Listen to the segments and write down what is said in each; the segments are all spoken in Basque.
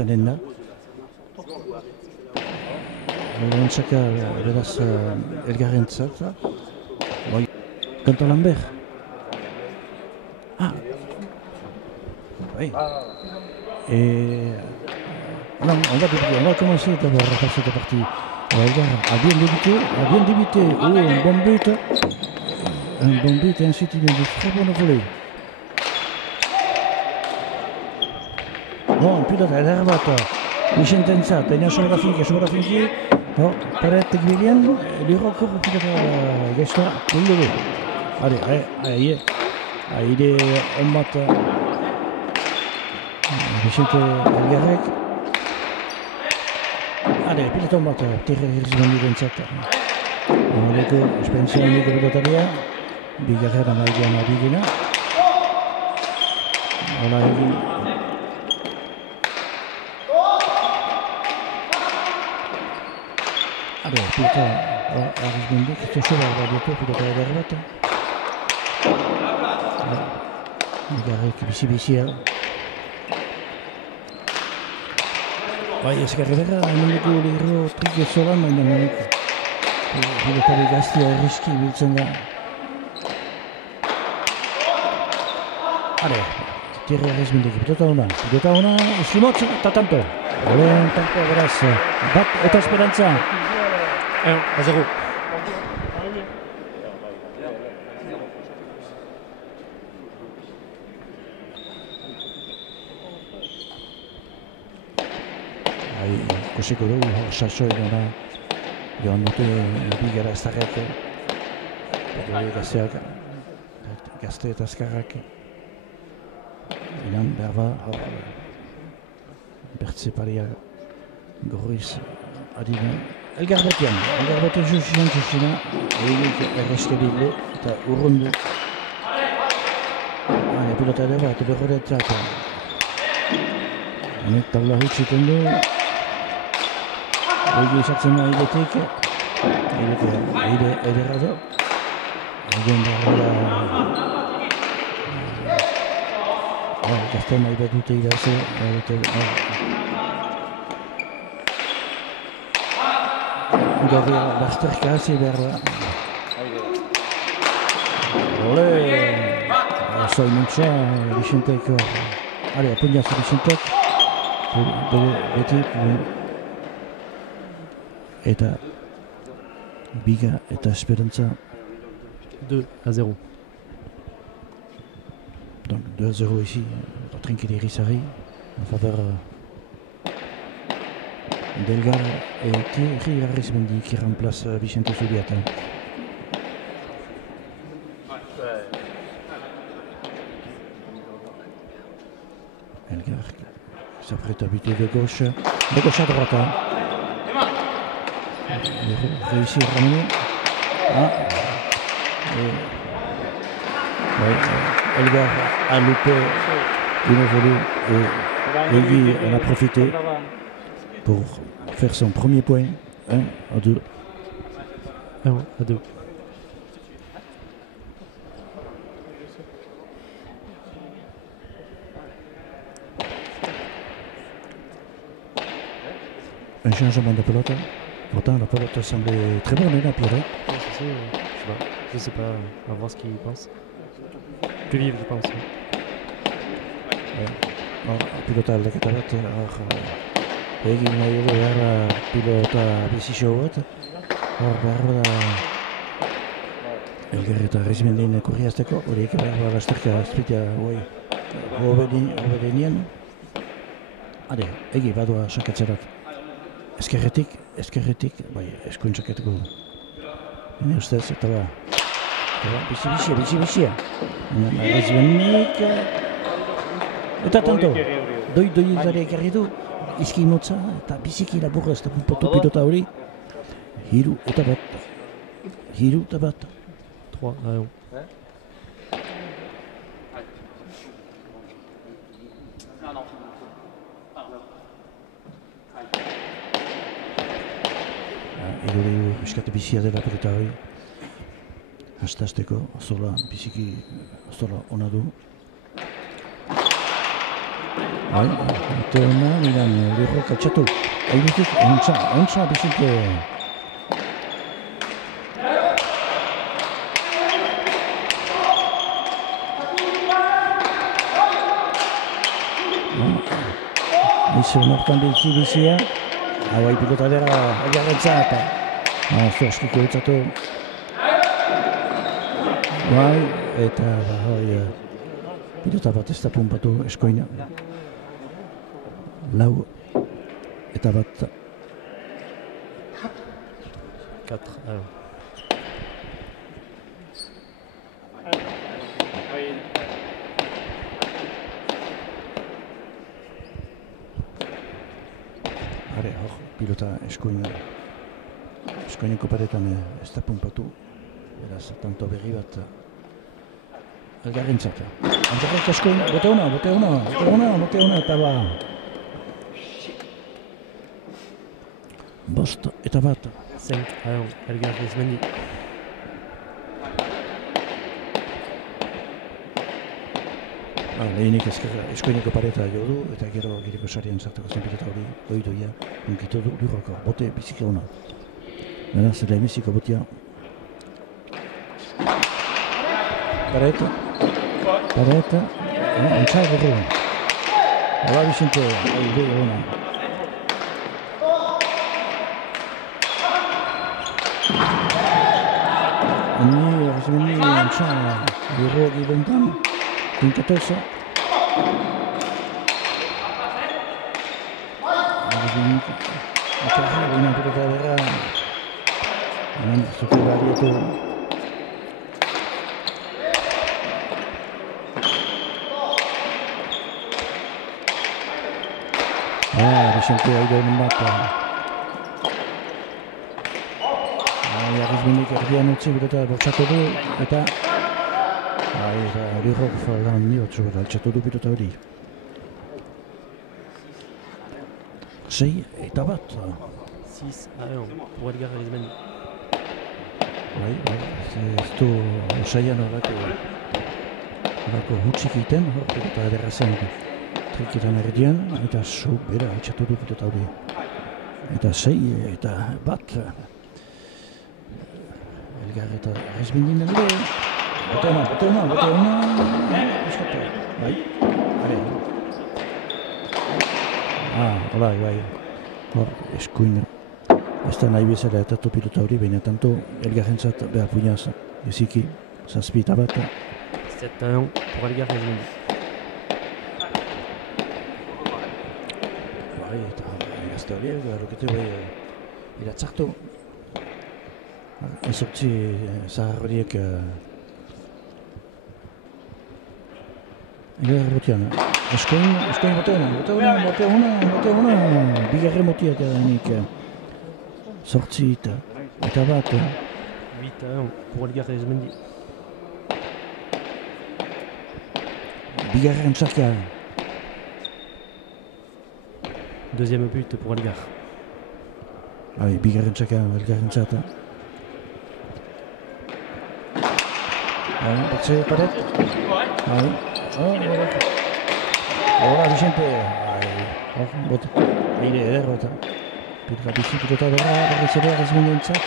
izanen da. Gontzaka beraz elgarrentzat. Kanto Lambert. Ah. Oui. Et non, on va commencer d'abord à passer cette partie. Elgar a bien débuté. Oh, un bon but et ensuite il y a de très bonnes volées. Bon, pilota ederbat. Vicententzat, baina sobera finki. Paret Gvilian, liroko pilota gestora, ondo du. Aire on bat Vicente Elgarrek. Pilota on bat, terre hirzimendirentzat. Horreko espensio handiko pilotaria, bigarren amaidean abigena. Hola egin. Pilota hirzimendik, ez soba badiatu pilota eder bat. Elgarrek bizi-bizia. Bai, ezkarri berra, hemeneko lehiro trik zolan, baina hemenek pilotari gaztia erriski biltzen da. Tierra Rismendik, pilota ona, Simotz eta tanto. Olen tanto, beraz, bat eta esperantza. 1-0. Ikusiko dugu, sasoin ona joan dute bigara ez darrek. Gazte eta azkarrak. Inan behar ba, bertze paria gorriz adina. Elgar bate jusina, egik erreske bigle eta urrundu. Pilota ere bat, berroretzak. Hanek tabla hutsiten du. Egi esatzen da airetik. Aire ederra da. Egen behar da. Gazten nahi bat dute igaze. Gabriel Basterka hasi behar da. Ole! Zoi muntza, Vicentek. Apunyazu Vicentek. Beti. Eta Biga eta Esperantza 2-0. Donc 2-0 ici, Trinquet Rissari en faveur d'Elgar et Thierry Arismendi qui remplace Vicente Subiata. Elgar s'apprête à buter de gauche à droite. Réussir à ramener. Elgar a loupé une volée et Egui en a profité pour faire son premier point. 1-2. 1-2. Un changement de pelote. Pourtant, la pelote semblait très bonne, la pelote. Je sais pas, on va voir ce qu'il pense. Plus vif, je pense. Pilota aldaketa bat, egin nahi dugu behar pilota bizixo bat. Behar da Elgar eta Rismendin kurriazteko, horiek behar da Basterka azpitea hobedenien. Egi badua sakatzerat. Ezkerretik, bai, eskuintzaketeko. Hene ustez, eta bizi-bizia. Rismendik. Eta tanto, doi zare ekarri du, izki motza, eta biziki laburra ez da punpotu pilota hori. Hiru eta bat. 3-1. Edo eskate bizia dela pelota hori. Hastazteko, zola biziki, zola ona du. Bai, urte hona, niran lirro katxatu. Haibitik, ontsa bizinte. Izo nortan bizia. Hau pilota dira, agarretzat. Zorskiko utzatu. Bai, eta pilota bat ez da pumpatu eskoina. Lau eta bat. 4-1. Hor, pilota eskoineko paretan ez da pumpatu. Beraz, tanto berri bat elgarrentzat. Antzarek eskoin, bote ona, eta ba. Bost eta bat. 5-1, Elgar Arizmendi. Lehenik eskoineko pareta jo du, eta gero gireko sarian zartako zen pilota hori doidu ia, unkitu du lurroko, bote biziki hona. Beraz, lehemiziko botia. Pareta, antza gorro. Hala Vicente, hori hona. Arizmendi antza gorro gibentan. Tinkatoso. Una pelota berra. Hemen zuke barietu. Vicente aidoen bat. Arizmendik erdian utzi pilota bortxatu du eta hori hor falan nio txugat altxatu du pilota hori. 6 eta bat. 6-1 pour Elgar Arizmendi. Ez du osaian horako hutsik egiten, hor pilota ederra zen triketan erdian, eta bera altxatu du pilota hori. Eta 6 eta bat. Elgar eta Arizmendi nire. Bote ona. Eskatu. Bai. Bai. Hor, eskuin. Ez da nahi bezala eta pilota hori, baina tanto Elgarrentzat behar puinaz. Eziki, zazpi eta bat. 7-1 pour Elgar Arizmendi. Bai, eta gazte horiek, lukete bai, iratzartu. Ezortzi zahar horiek Elgar botian. Eskoin bote ona. Bigarren motia eta denik. Zortzi eta bat. 8-1 pour Elgar Arizmendi. Bigarren txarka. Deuxième but pour Elgar. Bigarren txarka Elgarren txata. Batze paret. Ahora Vicente. Bote. Aire ederrota. Pilota berra, berrizera Arizmendi entzat.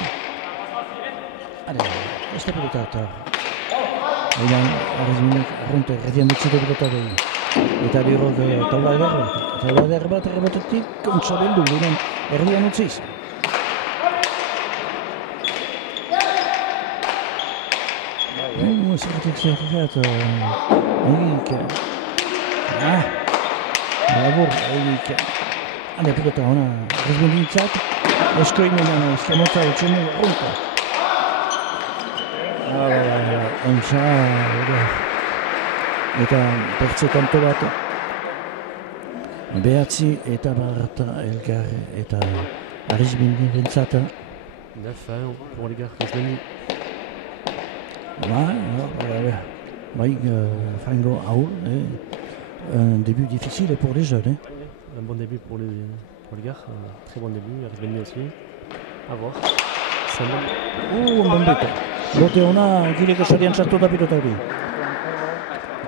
Ez da pilota eta. Arizmendi arrunte, erdian ditzitu pilota behi. Eta biro taula eder bat errebotetik ontsabeldu, erdian utziz. Zergatik zergatik egik. Labur, egik. Pilota hona, Arizmendi entzat. Eskoinen eskamotza utxen errunta. Ontsa, eta pertze tanto bat. Behatzi eta bat Elgar eta Arizmendi entzat. 9-1 pour Elgar Arizmendi. Frango Aoul, un début difficile pour les jeunes. Un bon début pour Elgar, un très bon début, Arizmendi aussi. A voir. Un bon début. Bote ona, gireko sarian sartu da pilota hori.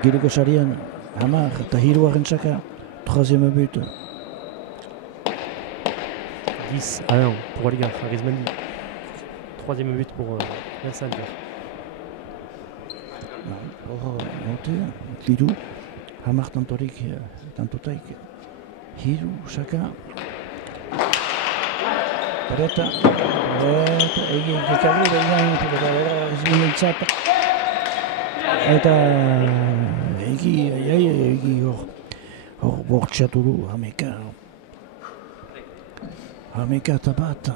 Gireko sarian, hamar eta hiruaren txaka, troisième but. 10-1 pour Algar, Arizmendi. Troisième but pour Nelson. Pour monter, Hiru, Hamar tantorik, tantotaik, Hiru, Saka, Pareta, egi ekarri behin pilota Arizmendientzat. Eta egi hor bortxatu du Hameka eta bat.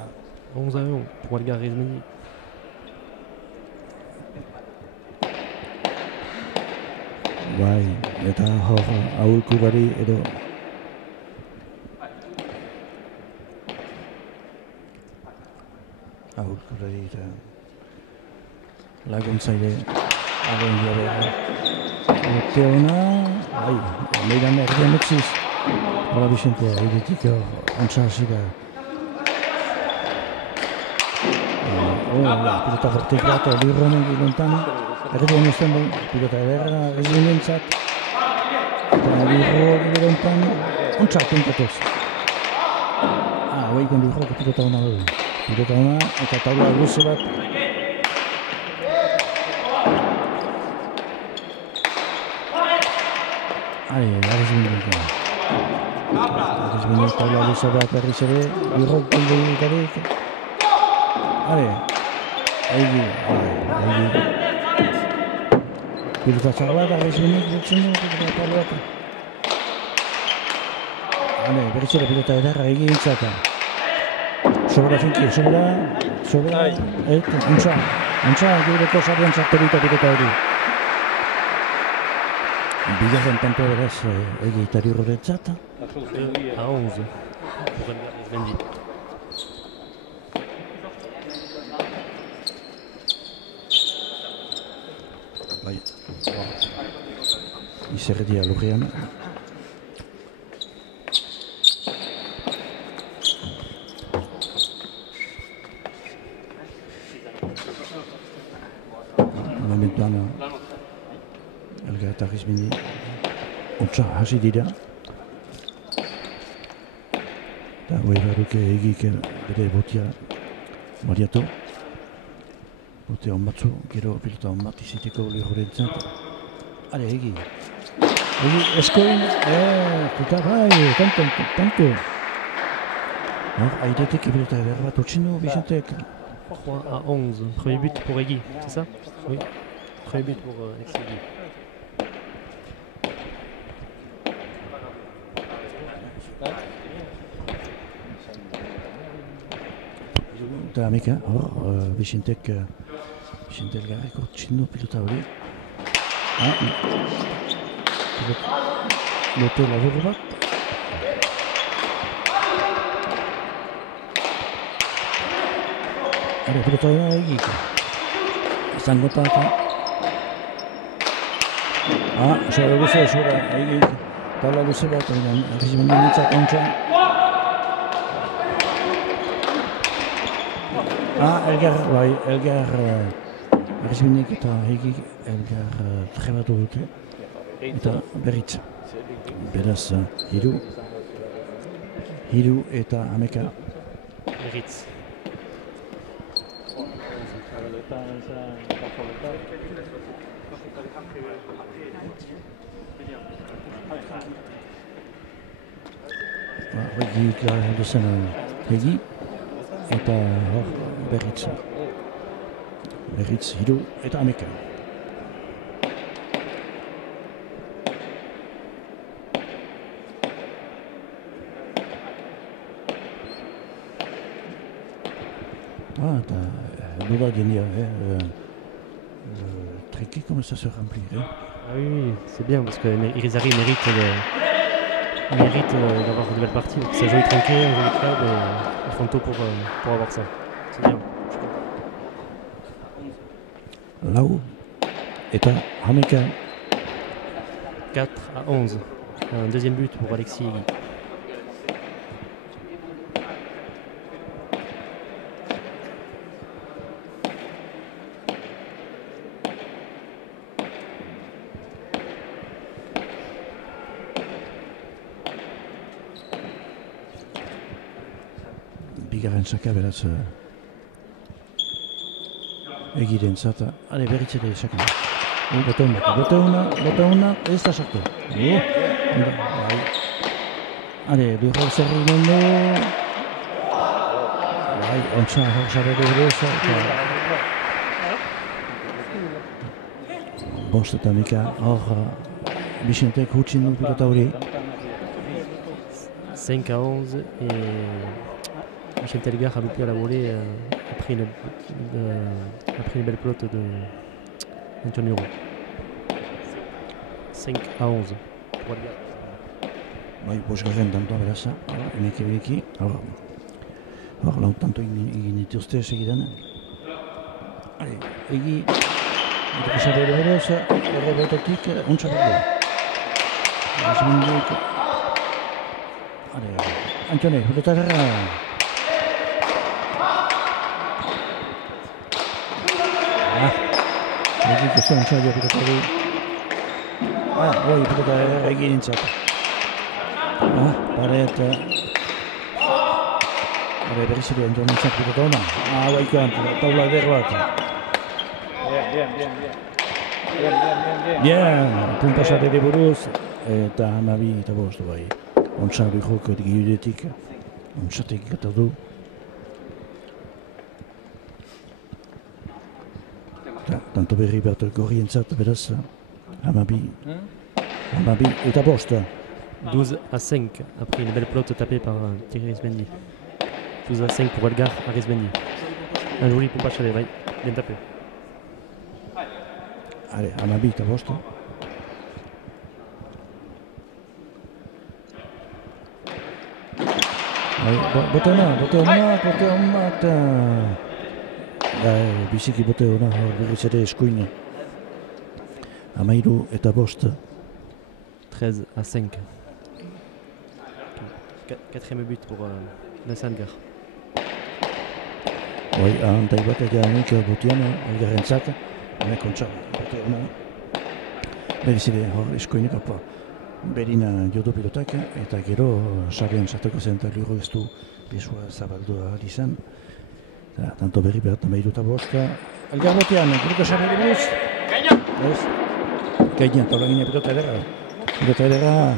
11-1 pour Algar, Arizmendi. Bai, eta hor aholkulari edo aholkulari eta laguntzaile haren jore urte hona, bai, meidan erdian utziz hola Vicente, egitik hor ontsa hasi da pilota fortik bat, lirronen gilontan erdian uzten du, pilota ederra Arizmendientzat eta lirro gilontan ontsa tentatuz goikon lirroko pilota hona du pilota hona eta taula luze bat Arizmendiak taula luze bat berriz ere lirrok pildu dutarik egi pilota txarbat Arizmendiak dutzen du pilota bat berriz ere pilota edarra egintzat sobera finki, sobera ontsa gireko sarrian zarterita pilota hori bigarren tanto beraz egi eta lirroretzat 2-11 pour Arizmendi. Bai, izerretia lurrean. Momentuan, Algar eta Arizmendi ontsa hasi dira. Eta hoi baruk egik bere botia mariatu. Bote hon batzu, gero pilota hon bat iziteko lirrorentzat. Egi eskoin, eta bai, tanto. Airetek pilota eder bat utsin du, Vicentek. 3-11, premier but pour Egui, c'est ça? Oui, premier but pour Alexis Egui. Eta Hameka, hor, Vicentek elgarreko utsin du pilota hori. Lote labur bat. Pilota hori egik. Izango eta sobera luze, egik. Taula luze bat, Arizmendientzat ontsa. Elgar Arizmendiek eta egik elgar trebatu dute. Eta berritz. Beraz, Hiru eta Hameka. Berritz. Egik duzen Egi eta hor berritz. Berritz, Hiru eta Hameka. Eta duda jendea, le triquet commence à se remplir. Ah oui, c'est bien parce que Irizarry mérite d'avoir de belles parties. C'est un joli tronqué, un joli club et ils font tout pour avoir ça. C'est bien. Lau eta Hameka. 4-11. Un deuxième but pour Alexis Egui. bigarren saka beraz egiren zata. Ale, berriz ere saka. Bota una, ez da sartu. Ale, lurra zerri nondo. Bai, ontsa bere buruz. Bost eta mika hor Bicentek hutsin du pilota hori. 5 à 11 et Michel Telgar a loupé à la volée après une belle pelote de Antonio. 5 à 11 pour Edgar. Bai, bosgarren tantoa beraz, emeki. Hor, lau tanto egin dituzte segidan. Egi, eta pasare beraz, errebotetik, ontsa dugu. Azmindik. Antone, pilota erra. Egik ez da ontsa dio pilota hori. Oi, pilota egin nintzat. Paret. Berriz ere Antone nintzat pilota hona. Baikoan, taula eder bat. Bien, pun pasare de buruz. Eta hamabi eta bostu bai. Ontsa hori joko giudetik. Ontsatek gata du. Tanto berri bat gorri entzat beraz. Hamabi eta bost. 12 à 5 après une belle pelote tapée par Thierry Arismendi. 12 à 5 pour Edgar Arismendi. Un joli pompe à chalet, ouais, bien tapé. Allez, hamabi eta bost. Bote hona eta biziki bote hona berriz ere eskuin. Hamairu eta bost. 13 à 5. Quatrième but pour Vincent Edgar. Bai, ahantai bat eganik botean Edgarren zat. Hemek ontsa bote hona. Berriz ere hor eskuinik apa. Berina jodo pilotak eta gero sarean sartuko zen eta lurro ez du pisua zabaldua izan. Tanto berri behar hamairu eta bost. Elgar botean, guruko sarri buruz. Gainean, taula gine pilota edera.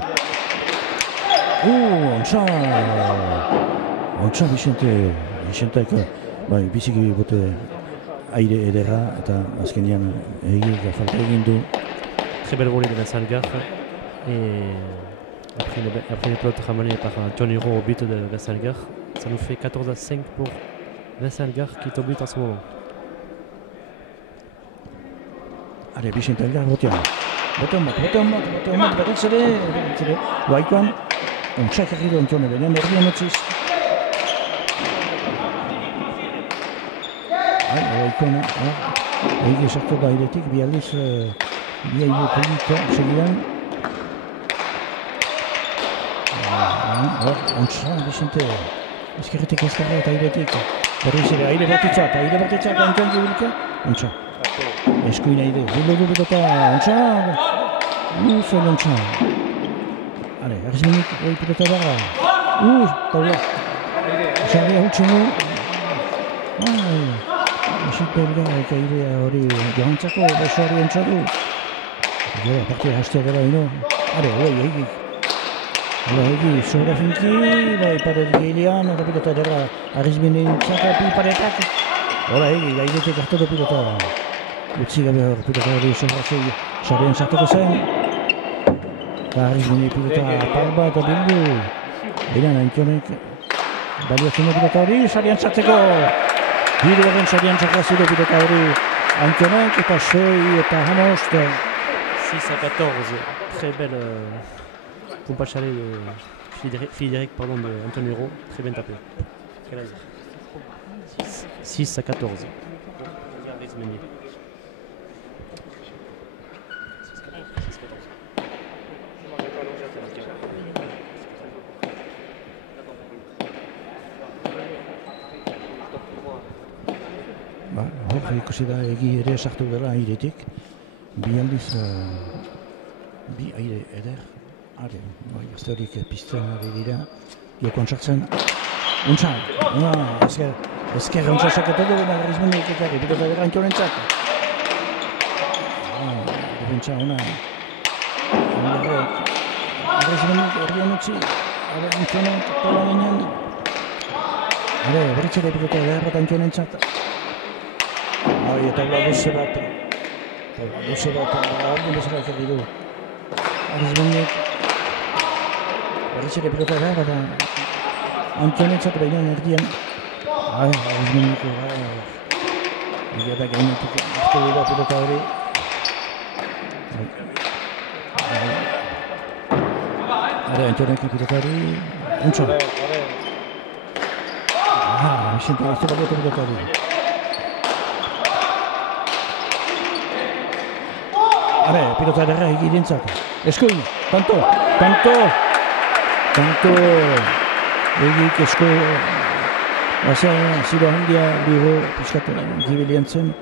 Ontsa Bicentek, bai, biziki bote aire edera eta azkenean egin falta egin du. Très belle volée de Vincent Edgar. Et après une pelote ramenée par Johnny Rowe au but de Vincent Edgar, ça nous fait 14 à 5 pour Vincent Edgar qui est au but en ce moment. Allez, Bicentek Edgar botean. Botean berriz ere. Baikoan, ontsak egidu Antone benen erdian utziz. Baikoan, egin esartu da airetik, bi aldiz, bi airu polita segidan. Ontsa, Bicente, ezkerretik eta airetik. Berriz ere, aire bortitzat, Antone gibilka. Ontsa. Eskuin aire, du pilota, ontsa. Zen ontsa. Ale, Arismenik, pilota barra. Taula. Sarria hutsen du. Esik belga, eka airea hori johantzako, besoari entzatu. Gero, partia hastea dela ino. Ale, egi. Sobra finki, bai, paret gehilean, eta pilota edera Arismenik zakapi paretak. Egi, airetik hartu du pilota. Utsi gabe hor pilota hori sobrazei sarrean sartuko zen. Eta Arismenik pilota palba eta bildu. Beran, Antonek baliatzen du pilota hori sarrean sartzeko. Hiruaren sarrean sartzi du pilota hori Antonek eta 6 eta 5. 6 à 14, très belle pompe à chalet de Frédéric de Antonio Rowe, très bien tapé. 6 à 14. Hor ikusi da egi ere sartu dela airetik. Bi aldiz, bi aire eder. Azte horik pizten ari dira. Jokoan sartzen. Untsa, ezker untsa sakatu dugu, Arizmendi ekarri, pilota dira Antionentzat. Defentsa ona. Arizmendi erdian utzi, Antionent tola ginen. Berriz ere pilota dira bat Antionentzat. Eta luze bat, ordin bezala ekarri du. Arizmendi berriz ere pilota dira bat Antionentzat behinean erdian. Arizmendiko egia da gainetik hartu dira pilota hori. Antionenko pilota hori untsa. Vicente ez da batu pilota hori. Pilota ederra egirentzat. Eskuin, tanto. Egik esko bazen ziro handia bigo piskat gibilian zen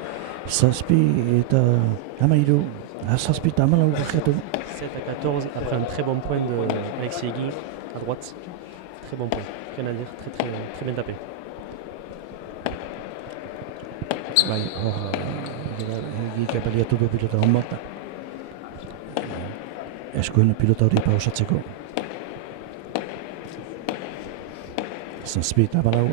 zazpi eta hamairu zazpi eta hamalau bakatu 7 à 14 après un très bon point d'Alexis Egui à droite. Très bon point, rien à dire, très bien tapé. Bai, hor egik apeliatu du pilota hon bat eskoen pilota hori pausatzeko zazpi eta hamalau.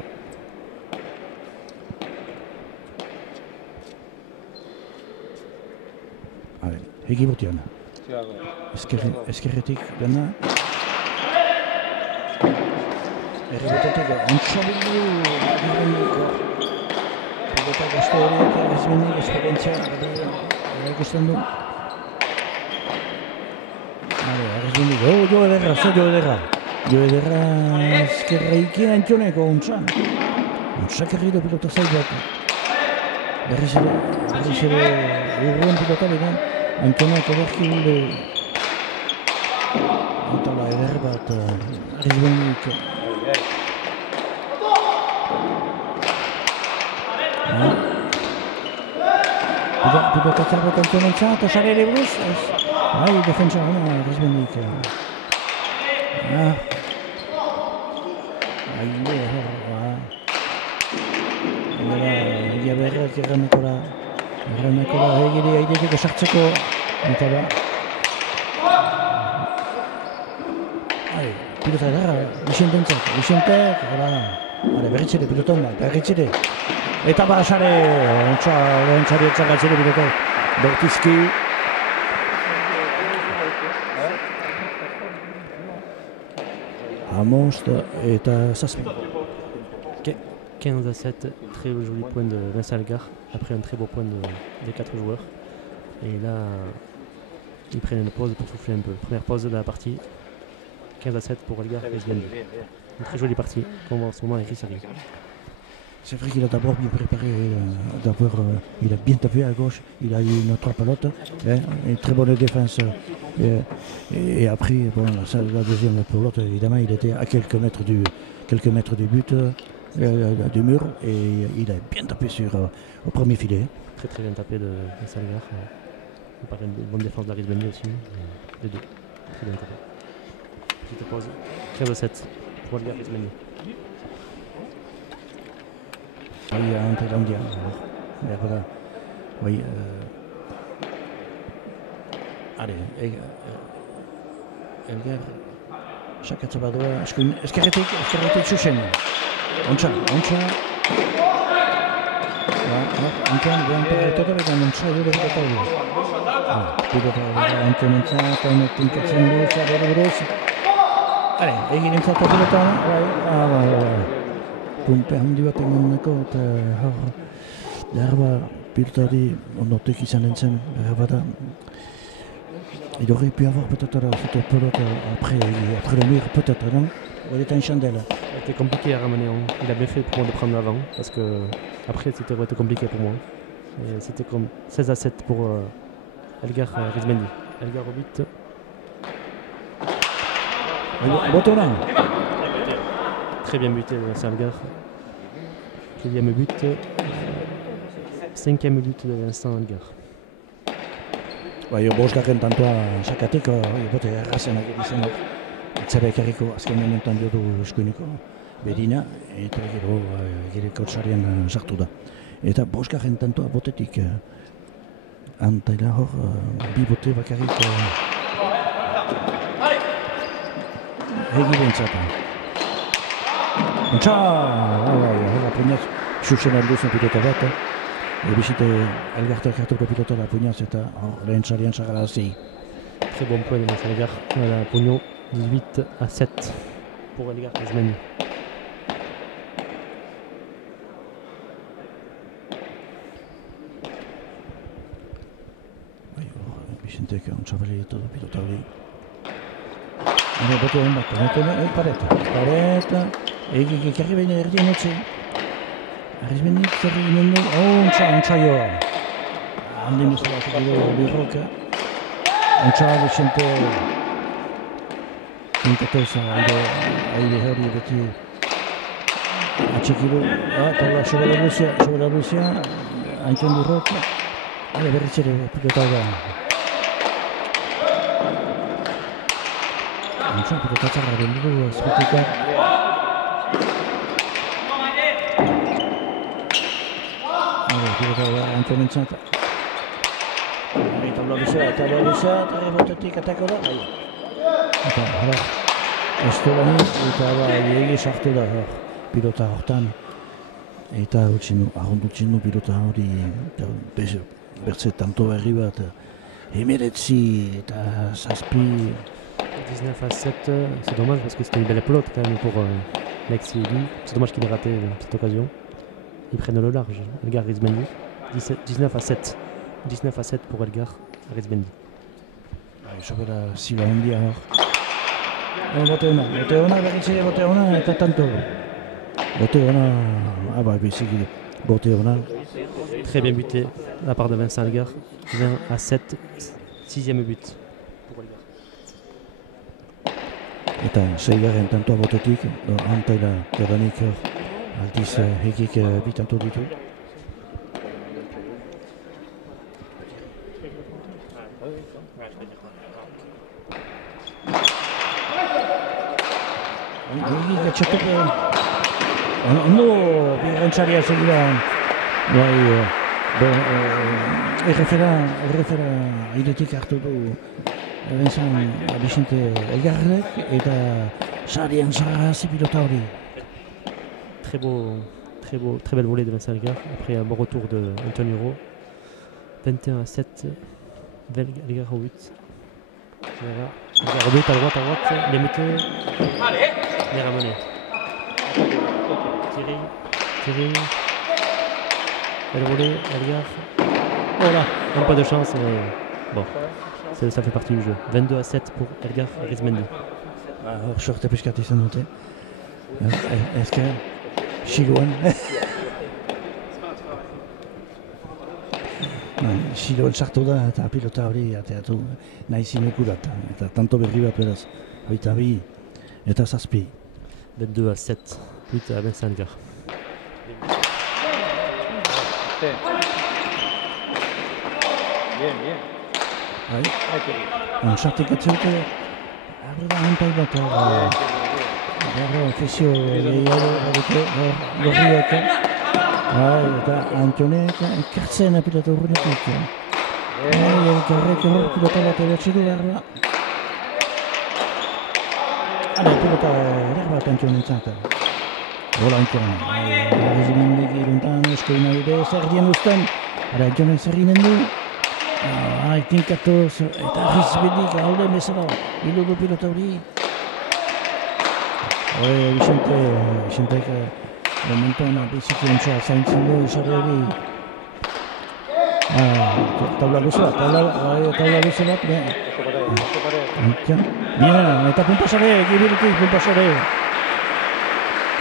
Egi botian. Ezkerretik dena. Errebotetik ontsabildu Arizmendiko. Pilotak aste horiek Arizmendik esperientzia ikusten du. Arizmendik, jo ederra. Jo ederra ezkerreikia Antioneko ontsa. Ontsak erri du pilota zait bat. Berriz ere urruen pilota bera. Antioneko ederki gure eta eder bat Arizmendik. Pilota zerbait Antionentza eta sare ere buruz. Defentsa hona Arizmendik. Egia berrak erremekola egiri aidetik esartzeko eta da. Pilota edara, Vicententzak, berriz ere pilota hona, berriz ere. Eta sare, ontsari etxagatzere pilota bertizki. Amos eta zazpi. 15 à 7, très joli point de Vincent Algar, après un très beau point des 4 joueurs. Et là, ils prennent une pause pour souffler un peu. Première pause de la partie, 15 à 7 pour Algar et Arizmendi. Une très jolie partie, qu'on voit en ce moment avec Rissari. C'est vrai qu'il a d'abord bien préparé, il a bien tapé à gauche, il a eu une autre pelote, une très bonne défense. Et après, la deuxième pelote, évidemment, il était à quelques mètres du but. Du mur et il a bien tapé au premier filet. Très bien tapé de Salgar. Il paraît une bonne défense d'Arizmendi aussi. Les deux. Très bien tapé. Petite pause. 15 à 7 pour Algar Arizmendi. Oui, un Thaïlandien. Oui. Allez, Algar. Sakatza badoa, eskerretik zuzen. Ontsa. Antoan, behan perretoto behan ontsa edo pilota edo. Pilota edo Antionentza, eta honek tinkatzen du, bere buruz. Egin entzatu pilota, Pumpe handi bat egoneko, eta behar pilota hori ondotek izan entzen, behar bada. Il aurait pu avoir peut-être cette pelote après le mur, peut-être, non? Il était en chandelle. C'était compliqué à ramener. Il a bien fait pour moi de prendre l'avant, parce que après c'était vraiment compliqué pour moi. Et c'était comme 16 à 7 pour Algar Arizmendi. Algar au 8. Botonin. Très bien buté, c'est Algar. 4e but. 5e but de Vincent Algar. Bosgarren tantoa sakatik, bote errazen agir izan. Etzera ekarriko azken momentan diotu eskuiniko Berina, eta gero kautsarian sartu da. Eta bosgarren tantoa botetik antaila hor, bi bote bakarrik egi bentsatan. Ontsa, hor apuñaz, xuxen alduzen pilota bat, bisite elgartek hartuko pilota da apuñaz eta lehen txarian sagarazi. Très bon point de Salgar. Voilà, Pognon 18-7 pour Elgar Arizmendi. Bicentek ontsabali eta pilota hori. Bote hon bat, pareta, egik ekarri baina erdien etxe. Arizmendik zerri ginen du, ontsa joa. Handin bezala zekido birroka. Ontsa Vicente Quintatesa aire hori beti atxekidu. Taula sobera Lucia, Antion birroka. Berriz ere pilota da. Ontsa pilota txarra bendugu azpetika. Pilota da Antion entzat. Tabla bisa, botetik atako da. Eta, hala, estolani, eta egi sartu da pilota hortan. Eta arrondutxinu pilota hori, bertze tanto berri bat, emeretzi eta zazpi. 19-7, c'est dommage parce que c'était une belle pelote quand même pour Lexi Edi. C'est dommage qu'il ait raté cette occasion. Ils prennent le large, Elgar Arizmendi. 19-7. 19-7 pour Elgar Arizmendi. Sobera zila handia hor. Bote ona, berriz ere bote ona eta tanto. Bote ona, biziki bote ona. Très bien buté de la part de Vincent Elgar. 20-7, 6e but pour Elgar. Eta seigarren tantoa botetik, antaila jadanik hor aldiz hekik bitantu ditu. Ondo birrentzaria segidan errefera airetik hartu du Vicente Elgarrek eta sarian sarrazi pilota hori. Très belle volée de Vincent Elgar après un bon retour de Antonio Rowe. 21-7, Elgar au but. Elgar au but à droite, les metteurs, les ramener. Thierry, belle volée, Elgar. Voilà, un peu de chance, mais bon, ça fait partie du jeu. 22-7 pour Elgar Arizmendi. Hor sorte piskat izan dute. Ezker, Siloan. Siloan sartu da eta pilota hori ateatu nahi zinekurat. Eta tanto berri bat beraz, 8-2 eta 7. 22-7, but à Vincent Elgar. Bien. Sartik atzeuke, arreda hantai bat ofizio gorriak. Eta Antionek ekartzen pilota urrenetik. Elkarrek hor pilota bat edatxe du behar da. Pilota behar bat Antionentzat. Bola Antion. Arizmendi iruntan eskoina bide zerdien usten. Antionen zerrinen du. Tinkatos eta Arizmendik alde bezala. Bilo du pilota hori. Vicentek momentuan biziki ontsa zaintzen du isarri hori. Taula luze bat. Bien, eta pumpasare, gibirutik pumpasare.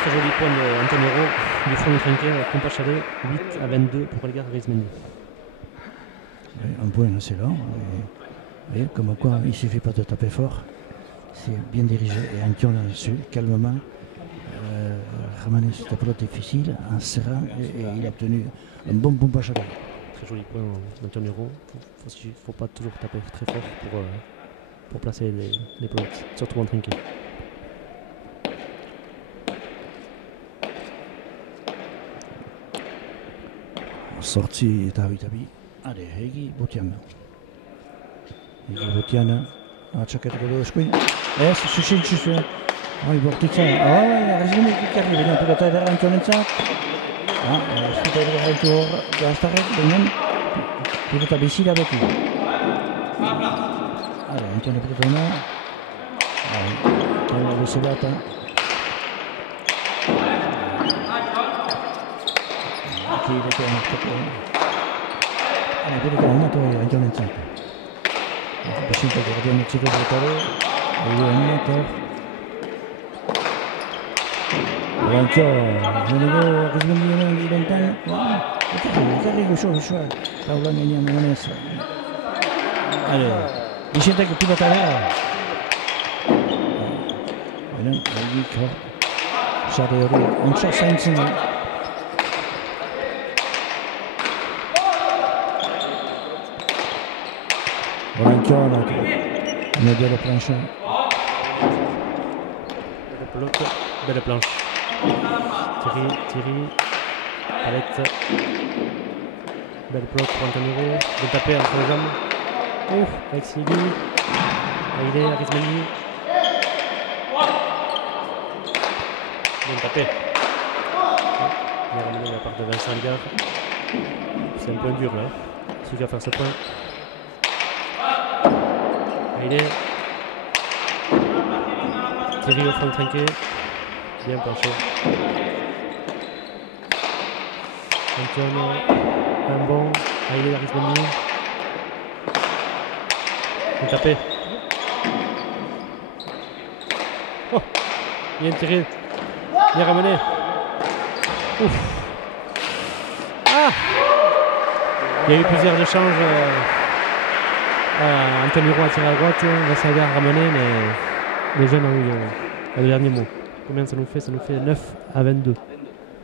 Très joli point d'Antonio Rowe du front de Trinquet, pumpasare 8-22 pour Elgar Arizmendi. Un point assez lent. Comme quoi, il ne suffit pas de taper fort. C'est bien dirigé et Antion a su calmement ramener cette pelote difficile en serrant et il a obtenu un bon pompage. Très joli point d'Antonio Rowe. Il ne faut pas toujours taper très fort pour placer les pelotes, surtout en trinquet. sorti eta Itabi. Allez, Egi Botiana. Egi Botiana. Atxakatuko du eskuin. Ez, susin. Oi, bortitza. Arrezimik ikarri, baina pilota ederra Antonentzat. Ez dut ederra gaitu hor gaztarrek, baina pilota bizira beti. Antone pilota una. Antone bizira eta aquí bete amarteko. Pilota onatu Antonentzat. Besintak erdian etxiko pilotare. Edo onatu. Bantxo, nigo Arizmendiaren girentan, ekarri goxo, taula nenean egonez. Bizentek pilota gara. Baina, egik hor, sare hori, ontsa zaintzen. Bantxo, medio de plancha. Belle planche. Thierry, Palette. Belle bloc pour Antonio. Bien tapé entre les jambes. Avec Sigi. Aïdé, Arizmani. Bien tapé. Bien ramené la part de Vincent Algar. C'est un point dur là. Sigi va faire ce point. Aïdé. Thierry au fond trinqué. Bien penché. Antoine, un bon. Aïdé d'Arizmani. Bien tapé. Oh, bien tiré. Bien ramené. Ouf. Il y a eu plusieurs échanges. Antonio a tiré à droite. Vassaga a ramené, mais les jeunes ont eu le dernier mot. Combien ça nous fait? Ça nous fait 9-22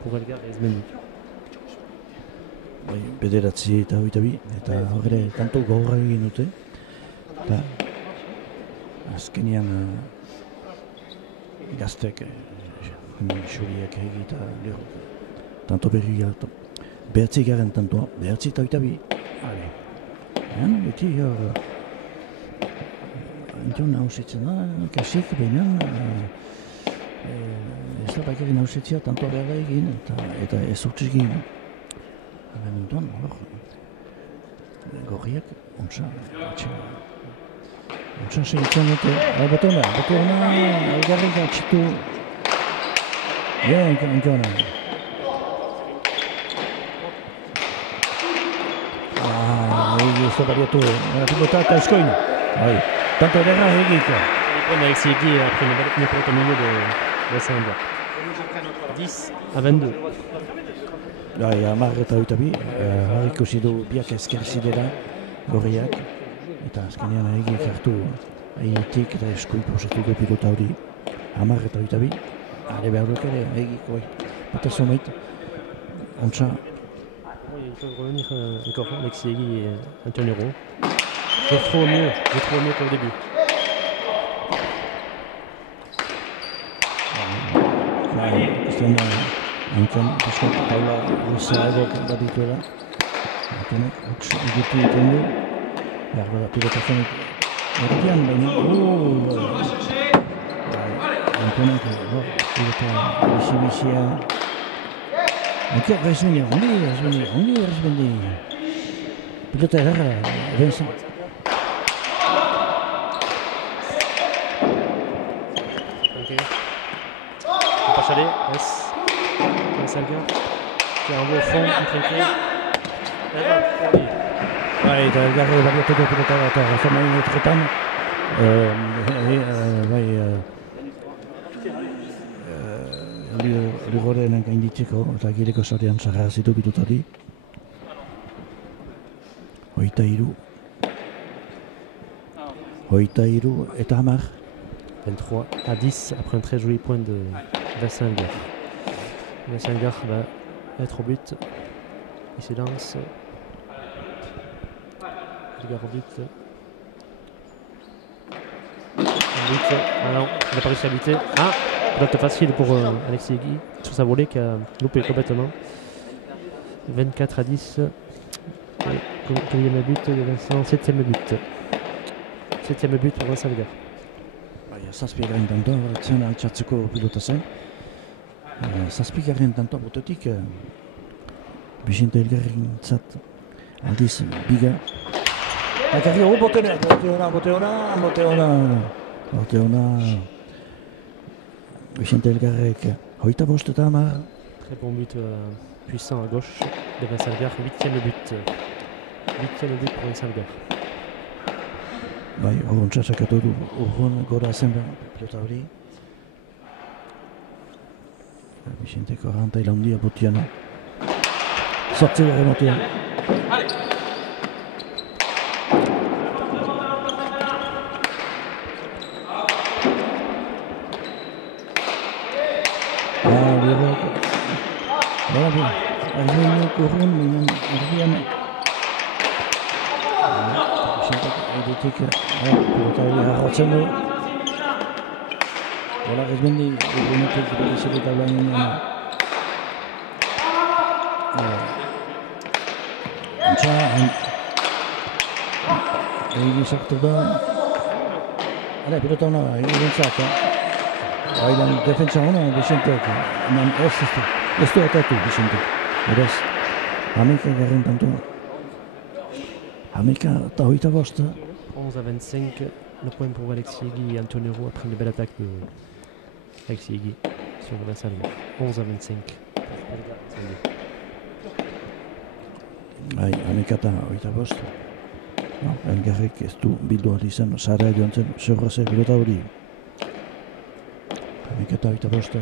pour Elgar et Arizmani. Bederatzi eta Itabi, eta horre kanto gaurra egin dute. Eta azkenian gaztek, xuriak egita lehok. Tanto berri gata. Behatzi garen tantoa, behatzi eta Itabi. Beti hor... Antion hausitzen da, kasik, baina... Ez da bakarri hausitzea tantoa behar egin, eta ez urtsiz egin. Bentuan, hor, gorriak, ontsa segitzen dute, betona, elgarrik atxitu, Antiona. Ez da bariatu, pilota eta eskoin, tanto ederra egiko. Il prend avec Siegi après une porte au milieu de Saint-André. 10-22. Amar eta Itabi, ikusi du biak ezkerzi dela gorriak, eta azkenean egik hartu egitik eta eskuin posatu du pilota hori. Amar eta Itabi, behar duk ere egik, bata somait, ontsa. Il faut revenir encore avec Siegi et Antonio. Je trouve mieux qu'au début. Anton, piskat taula luzeago badituela. Antonek, huts egitu egiten du. Behar da pilota zenik erdian, baina... Antonek, pilota bizi-bizia. Antiak Arizmendi, ongi. Pilota ederra, Vincent. Chalet, S. Salgar, qui renvoie au fond, trinqué. Eta elgarri baliatuko pilota bat zamain utretan. Ligorenak gainditzeko eta gireko sarean sarrazitu pilotari. 23 eta 10. 23-10 après un très joli point de Vincent Algar. Vincent Algar va être au but. Il se lance. Algar au but. Ah non, il n'a pas réussi à lutter. Peut-être facile pour Alexis Guy sur sa volée qui a loupé complètement. 24 à 10. Quatrième but de Vincent, 7e but. 7e but pour Vincent Elgar. Zazpigarren tantoa batzen altxatzeko pilota zen. Zazpigarren tantoa botetik Vicente Elgarrentzat aldiz biga. Akarri hori bote ona. Vicente Elgarrek hogeita bost eta hamar. Très bon but puissant à gauche de Vincent Elgar, 8e but. 8e but pour Vincent Elgar. Bai, horrontza sakatu du urruan gora zen pilota hori. Vicenteko arrantaila handia botiana. Zortzi gara motean. Pilota hori harrotzen du. Hola, Rezmendi egunetik berezek eta blainen antxa egin sartu da. Pilota hona egin zaka. Bailan defentsa hona Vicentek. Ez du atatu Vicentek. Beraz, Amerika garren tantua. Amerika eta hogeita bosta. 11 à 25, le point pour Alexis Egui et Antonio Roux après une belle attaque de Alexis Egui sur Vincent Elgar. 11 à 25. Bai, Amerika eta hogeita bost. Elgarrek ez du bildu bat izan, zara joan zen, zerra ze pilota hori. Amerika eta hogeita bost.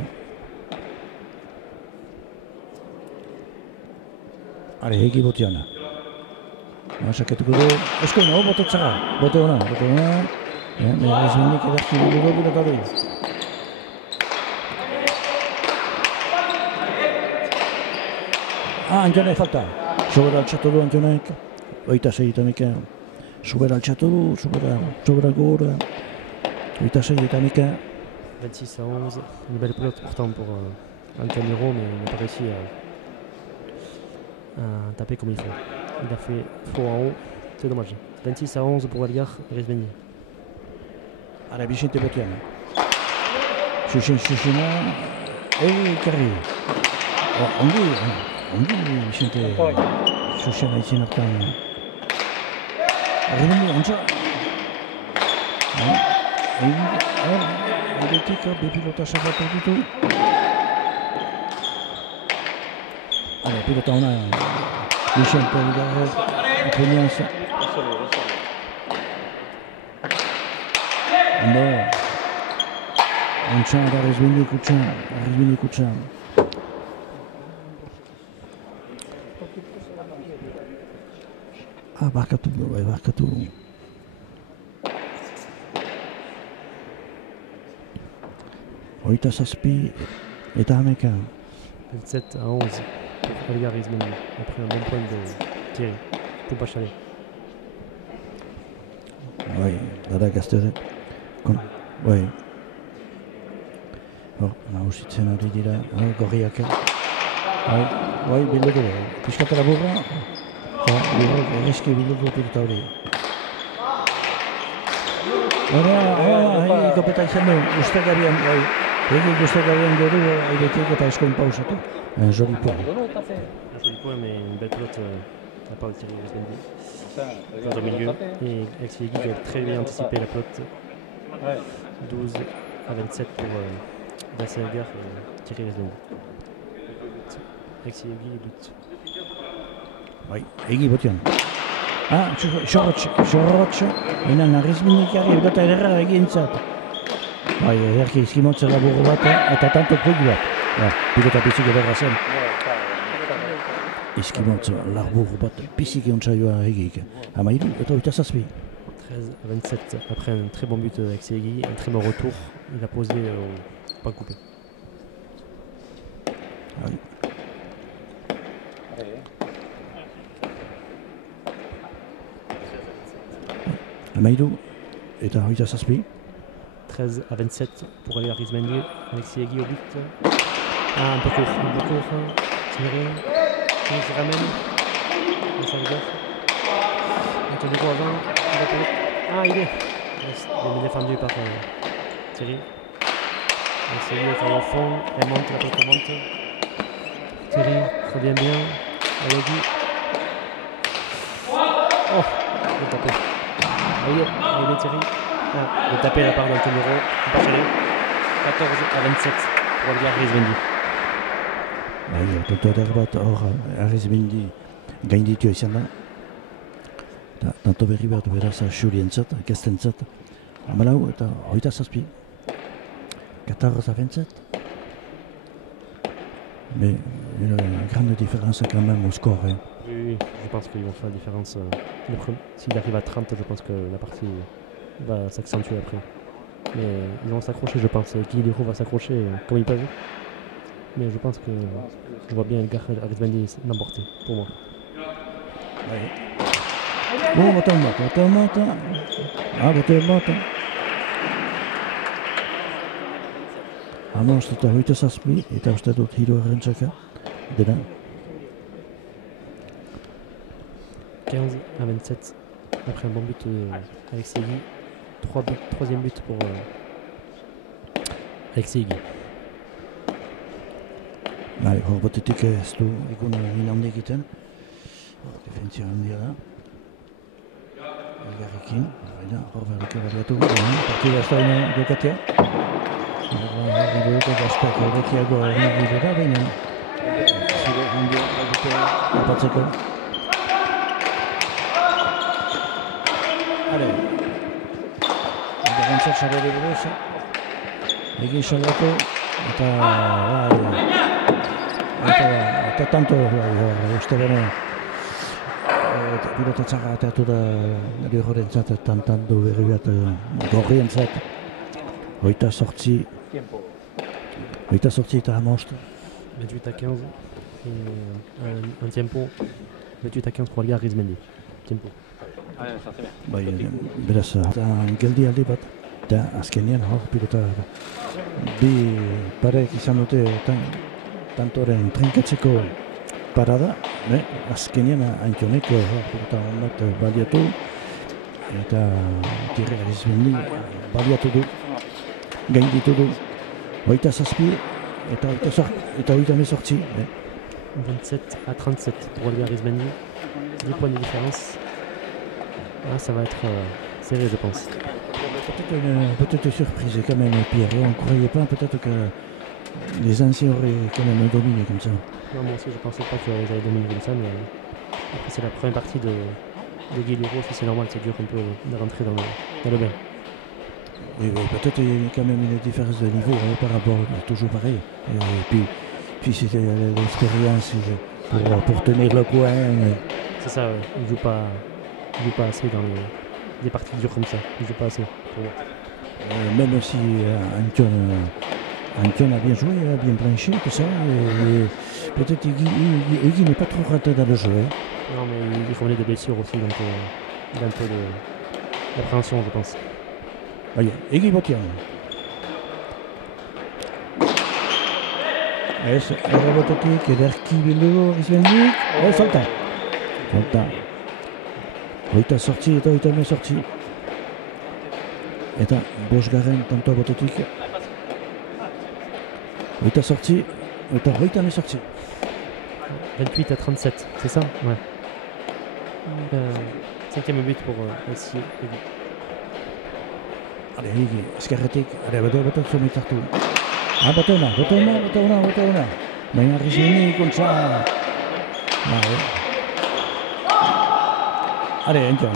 Egi botiana. Saketuko du, eskoina, botetzara, bote hona. Rezmenik edarki dugu pilota hori. Antionek falta. Sobera altxatu du Antionek. Oita segitanik. Sobera altxatu du, sobera gora. Oita segitanik. 26 à 11, une belle pelote pourtant pour Antonio Roux, mais il n'a pas réussi à taper comme il faut. Il a fait faux en haut, c'est dommage. 26 à 11 pour Elgar et Rezmendi. Allez, Vicente botiana. Xuxina, Karri. Ongi Vicente Xuxina itzin hartan. Rezmendi, ontsa. Egitik, bipilota sabatu ditu. Allez, pilota hona. Vicente Elgarrek, Peñas. Ondo. Ontsa da Rezmendi kutsa. Barkatu. Hogeita zazpi eta hameka. 27 à 11 pour Elgar et Rezmendi. Après un bon point de Thierry Poupachalet. Bai, dara gaztere. Bai. Nagusitzen hori dira, gorriak. Bai, bildu dira. Piskatara burra. Erreski bildu pilota hori. Kopeta izan du, guztagabian, guztagabian gero, airetik eta eskoin pausatu. Joli point. Joli point, mais une belle pelote à part de Thierry Rezmendi. Dans le milieu, et Alexis Egui qui a très bien anticipé la pelote. 12 à 27 pour Vincent Elgar et Thierry Rezmendi. Alexis Egui but. Bai, Egi botian. Xorrotx, enen Rezmendikarri pilota ederra egintzat. Bai, ederki izkimotza laburu bat, eta tanto puik bat. Pilota pizik ederra zen. Izkimotza laburu bat, pizik egontzaioa Egik. Amairu, eta oita zazpi. 13 à 27, après un très bon but d'Alexis Egui, un très bon retour, il a posé au pas coupé. Amairu, eta oita zazpi. 13 à 27 pour aller à Rezmendi, Alexis Egui au but. Un peu court, Thierry. Thierry se ramène. Salgar. Antonio avant. Ah, il est défendu par Thierry. Essayer de faire le fond. Elle monte, la tête monte. Thierry revient bien. Ayagi. Oh, il est tapé. Il est Thierry. Ah, il est tapé la part d'Antonio. On peut enchaîner. 14-27 pour Olga Arizmendi. Tentu bat hor Arizmendi gain ditu izan da. Tanto berri bat beraz Xulientzat, Gastentzat. 14 eta 27. 14-27. Mais une grande différence quand même au score. Hein. Oui, je pense qu'ils vont faire la différence. S'il arrive à 30, je pense que la partie va s'accentuer après. Mais ils vont s'accrocher, je pense. Guilherme va s'accrocher comme ils peuvent. Mais je pense que je vois bien Edgar Arizmendi l'emporter pour moi. Bon, bota. Ah, bota. Amos eta 27 eta uste dut hirugarrentzaka dena. 15-27 après un bon but Alexei Guy. Troisième but pour Alexei Guy. Hor batetik ez du egun handi egiten. Defentzia handia da. Elgarrekin, hor berriko baliatu. Partida ez da jokatea. Horri dut gaztak horrekiago horri dira, baina zire handia dute apatzeko. Gantzat sarere buruz, egin salatu eta tanto uste bene pilotatzara ateatu da nire horrentzat tantandu berri bat gorrientzat 28 eta 15. 28-15 et un tempo 28-15 pour Olga Arizmendi. Tempo. Beraz, geldi aldi bat, eta azkenean hor pilota bi parek izan dute tantoren trinkatzeko parada, azkenean Antioneko pilota bat baliatu, eta Thierry Arizmendi baliatu du, gainditu du, 27 eta 28. 27-37 pour Olga Arizmendi, 10 points de différence. Ah, ça va être serré, je pense. Peut-être surprise quand même, Pierre. On ne croyait pas peut-être que les anciens auraient quand même dominé comme ça. Non, moi aussi, je ne pensais pas qu'ils allaient dominer comme ça, mais après, c'est la première partie de Guilherme, c'est normal, c'est dur un peu de rentrer dans le bain. Oui, peut-être qu'il y a quand même une différence de niveau par rapport à toujours pareil. Et puis c'était l'expérience pour tenir le coin. C'est ça, il ne joue pas assez dans des parties dures comme ça. Il ne joue pas assez pour moi. Même si Anton a bien joué, a bien planché, tout ça. Et peut-être qu'il n'est pas trop rentré dans le jeu. Non, mais il revenait de blessures aussi, donc il a un peu d'appréhension, je pense. Allez, Iggy Botian. Es errebotetik ederki bildu Arizmendi. Falta. 28 eta 28. Eta bosgarren tantoa botetik. 28 eta 28. 28-37, c'est ça? Ouais. Cinquième but pour Alexei Guy. Allez, Iggy, eskerretik. Allez, bate zumit hartu. Bate ona. Baina Arizmendi ikuntza. Allez, Anton.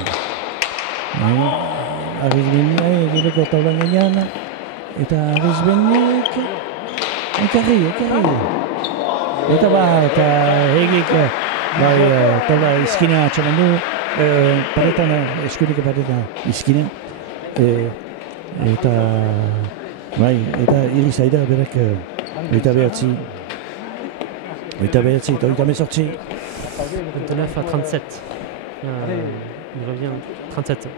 Arizmendi egileko taulan gainean. Eta Arizmendik ekarri. Eta egik taula izkina atxaman du. Paretan, eskunik paretan izkina. Eta irizaida berak 29 eta 28. 29-37. Il revient 37.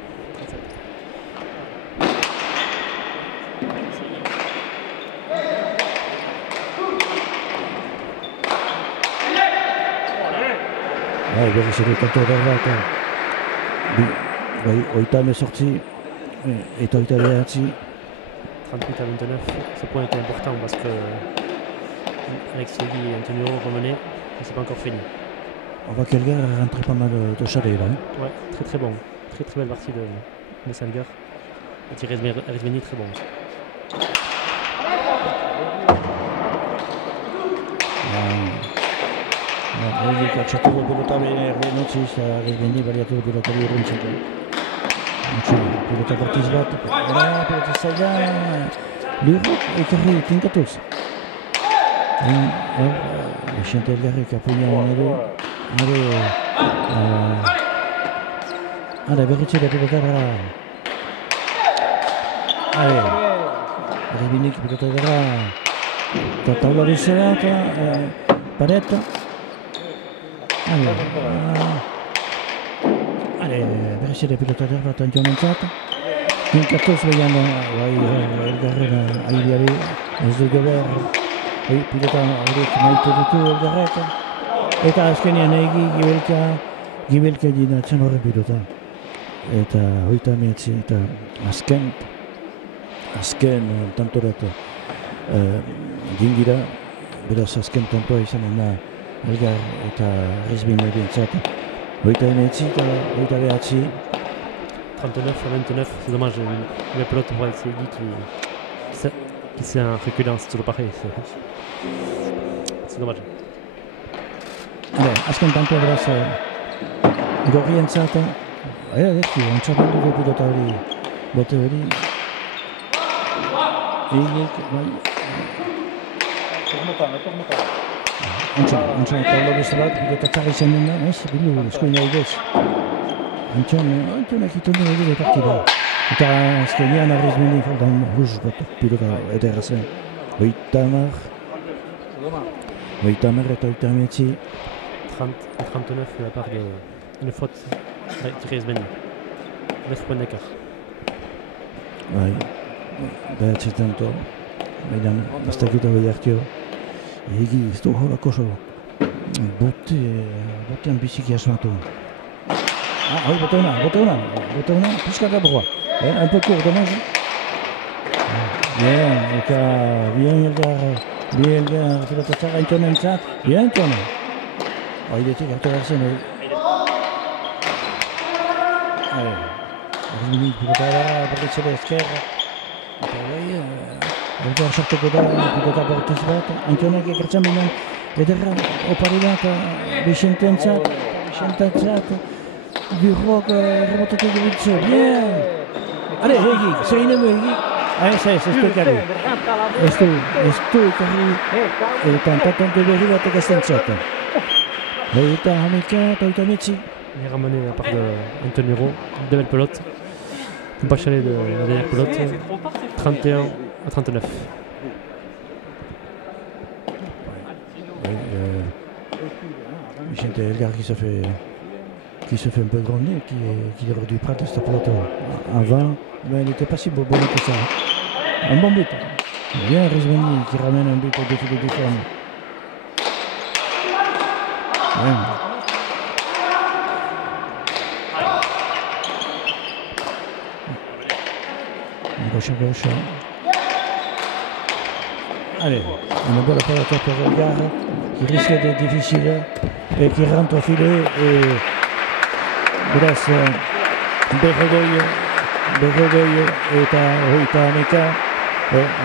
berriz ere kanto eder bat. Oita sorti eta oita behatzi. 38 à 29, ce point était important parce que Alex Segui et Antonio revenaient, mais c'est pas encore fini. On voit qu'Elgar a rentré pas mal de chalets là. Ouais, très très bon. Très très belle partie de Salgar. Et Thierry Resmeni très bon. Egik atxatuko pilota bere notziz, Resmeni baliatu pilotari urruntzeko. Pilota partiz bat, pilota zaila, lurruk ekarri tinkatuz. Vicente Elgarrik apuñan edo, berritxe da pilotara. Resmenik pilota dara, eta taula bizera, paret. Berriz ere pilota der bat Antionentzat. Tinkatuz behian Elgarren aideari ez du gober. Pilota horiek maite ditu Elgarrek. Eta azkenean gibelka dinatzen horren pilota. Eta hoita mehatzi eta azken tantorat gingira. Beraz azken tantoa izanen da Elgar eta Resmeni dintzat. Hoita mehatzi eta hoita behatzi. 39 à 29, c'est dommage. Le pelote pour Alex Segui qui s'est reculant, c'est toujours pareil. C'est dommage. Azken tantoa beraz gorrientzat. Ontsapendu du pilota hori, bote hori. Egik, bai. Ontsa taula beste bat, pilota txarra izan den da, ez? Bilu, eskoina egez. Antxonak itondo edo partida. Eta azkenean Resmeni faltan huz bat pilota ederra zen. Oitamar eta oita mehatzi. 39 de la part d'une faute de Resmeni. 9 points d'écart. Bai, behatzi tanto. Baina, ez dakita behartio. Egi, ez du horako oso. Botean biziki asmatu. Oui, bote una, pixka gabrua. Un peu court, dommage. Bien, eta bien Elgar, pilota txarra Antionentzat. Bien, Antoine. Haidetik hartu behar zen, Resmeni pilota da, berriz ere ezkerra. Eta Elgar sartuko da, pilota bortiz bat. Antionek ekertzen binen, ederra opari bat, Vicententzat. Durrok remotetik egitze, bien! Egik, zeinemu egik. Ez du ekarri. Ez du ekarri. Eta tatonte berri batek estentzat. Eta hamika, eta oita metzi. Il est ramené à part d'Antonio, de belle pelote. Pas chalet de la dernière pelote. 31 à 39. Vicente Elgar qui se fait un peu gronder, qui aurait dû prendre cette pelote avant, mais il n'était pas si bon que ça. Un bon but. Bien Resmeni qui ramène un but au défi des femmes. Gauche. Allez, une belle pelote pour Elgar qui risque d'être difficile et qui rentre au filet et beraz berrogei eta hogeita hameka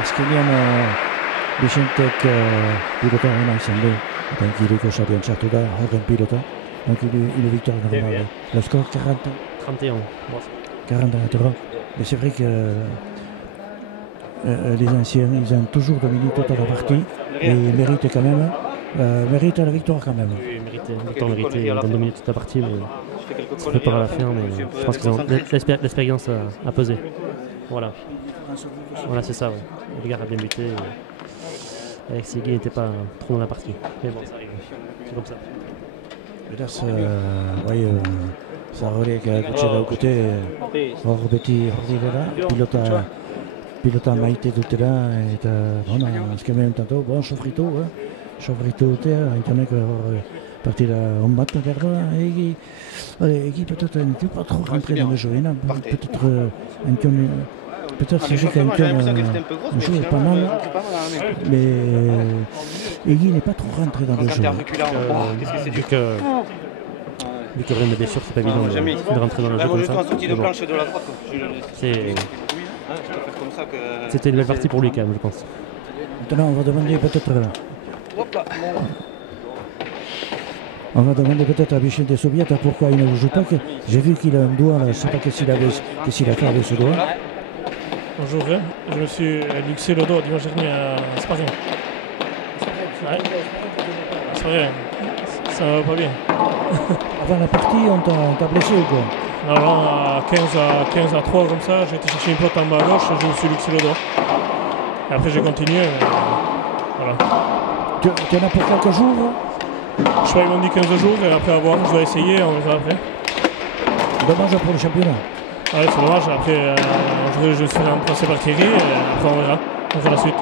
azkenean Vicentek pilota ona izan du eta Giriko sarian txartu da horren pilota donc il est victoire normale. Le score 31. 40-30. Mais c'est vrai que les anciens ils ont toujours dominé toute la partie et ils méritent quand même la victoire quand même. Oui, mérité, ils ont dominé toute la partie, mais c'est pas à la fin, mais je pense que l'expérience a pesé. Voilà, c'est ça, ouais. Elgar a bien buté, Alex Segui n'était pas trop dans la partie, mais bon, ça arrive, c'est comme ça. Beraz, Zaharrek gutxe daukute hor beti hor direla, pilota maite dutela eta azkenean tanto, sofritu dute, Antionek hor parti là, on bat perdre et qui peut-être n'était pas trop rentré dans le jeu. Peut-être un pion. Peut-être c'est juste qu'un pion joue pas mal, mais Egui n'est pas trop rentré dans le jeu. Vu qu'il y a une blessure, c'est pas évident de rentrer dans le jeu comme ça. C'était une belle partie pour lui quand même, je pense. Maintenant, on va demander peut-être à Vicente Sobieta pourquoi il ne joue pas. J'ai vu qu'il a un doigt là, je ne sais pas qu'est-ce qu'il a fait avec ce doigt. Bonjour, je me suis luxé le dos dimanche dernier à Sparring. Ouais. Sparring, ça va pas bien. Avant la partie, on t'a blessé ou quoi? Non, à 15 à 3 comme ça, j'ai été chercher une plate en bas à gauche et je me suis luxé le dos. Et après j'ai continué, mais voilà. Tu en as pour quelques jours? Je crois qu'ils m'ont dit 15 jours et après avoir, je vais essayer, on verra après. Dommage pour le championnat. Ouais, c'est dommage, après je suis remplacé par Thierry et après on verra la suite.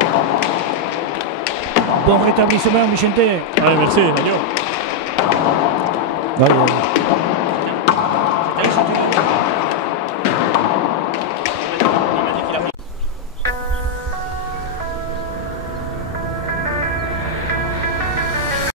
Bon rétablissement, Vicente. Allez, merci, adieu. Allez.